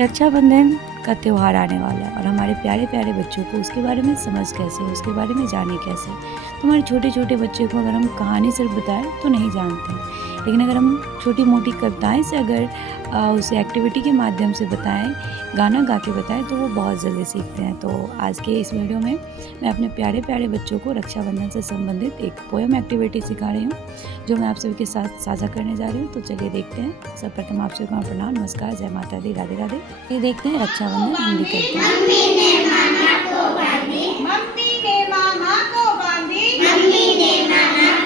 रक्षाबंधन का त्यौहार आने वाला है और हमारे प्यारे प्यारे बच्चों को उसके बारे में समझ कैसे, उसके बारे में जाने कैसे। तो हमारे छोटे छोटे बच्चे को अगर हम कहानी सिर्फ बताएं तो नहीं जानते हैं, लेकिन अगर हम छोटी मोटी कविताएं से अगर उसे एक्टिविटी के माध्यम से बताएं, गाना गा के बताएं, तो वो बहुत जल्दी सीखते हैं। तो आज के इस वीडियो में मैं अपने प्यारे प्यारे बच्चों को रक्षाबंधन से संबंधित एक पोएम एक्टिविटी सिखा रही हूँ, जो मैं आप सभी के साथ साझा करने जा रही हूँ। तो चलिए देखते हैं। सर्वप्रथम आप सभी को प्रणाम, नमस्कार, जय माता दी, राधे राधे। ये देखते हैं रक्षाबंधन हिंदी करते हैं। मम्मी ने मामा को बांधी, मम्मी ने मामा को बांधी, मम्मी ने मामा